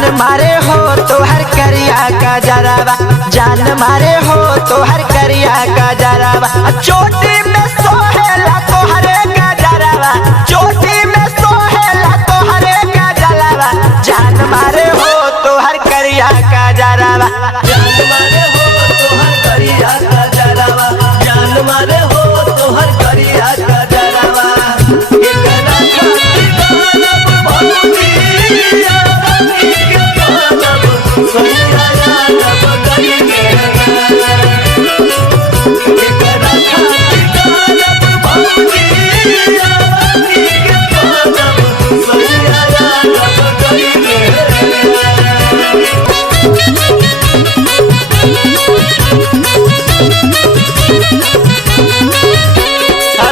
मारे हो तोहर करिया का जरावा, जान मारे हो तोहर करिया का जरावा। चोटी में सोहेला तोहरे का जरावा, चोटी में सोहेला तोहरे का जरावा। जान मारे हो तोहर करिया का जरावा, जान मारे हो तोहर करिया का जरावा, जान मारे हो तोहर करिया का जरावा। एकरा खातिर गालब भौजिया रानी के गालब, सोनिया यादव करी के। एकरा खातिर गालब भौजिया रानी के गालब, सोनिया यादव करी के।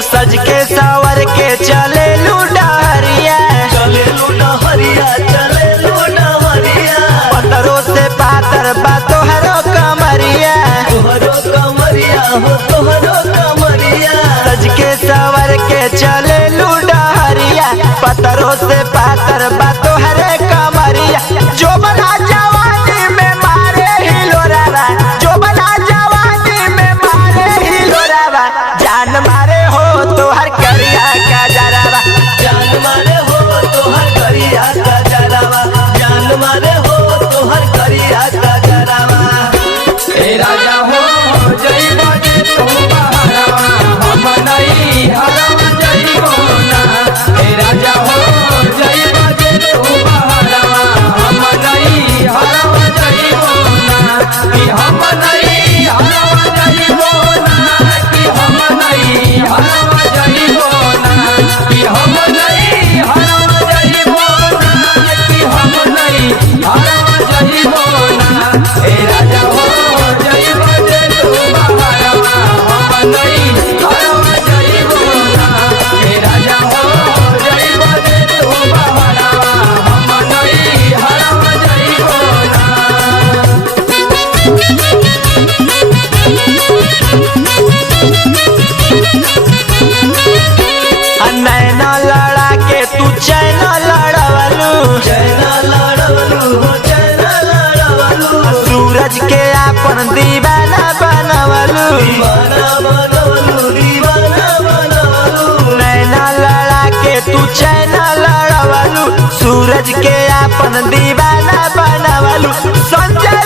सज के सवर के चले लुडहरिया, चले लुडहरिया, चले लुडहरिया। पतरो से पातर बा तोहरो कमरिया, तोहरो कमरिया हो तोहरो कमरिया। सज के सवर के चले लुडहरिया, पतरो से पातर बा तोहरे कमरिया। जो बना जवानी में मारे हिलोरावा, जो बना जवानी में मारे हिलोरावा। जान मारे हो तोहर करिया का जरावा, जान मारे हो तोहर करिया का जरावा, जान मारे हो तोहर करिया का जरावा। हे राजा हो जइबो जे तू बहारवा, हम नहीं हरवा जइबो ना। हे राजा हो जइबो जे तू बहारवा, हम नहीं हरवा जइबो ना। कि हम नहीं हरवा जइबो ना, कि हम नहीं हरवा जइबो ना। कि हम नहीं हरवा जइबो ना, कि हम नहीं हरवा जइबो ना। हे राजा हो जइबो जे तू बहारवा, हम नहीं हरवा जइबो ना। हे राजा हो जइबो जे तू बहारवा, हम नहीं हरवा जइबो ना। नैना लड़ा के तू चैन लड़वलू, चैना लड़वलू हो चैना लड़वलू। सूरज के आपन दीवाना बनवलू, दीवाना बनवलू, दीवाना बनवलू। नैना लड़ा के तू चैन लड़वलू, सूरज के आपन दीवाना बनवलू। संजय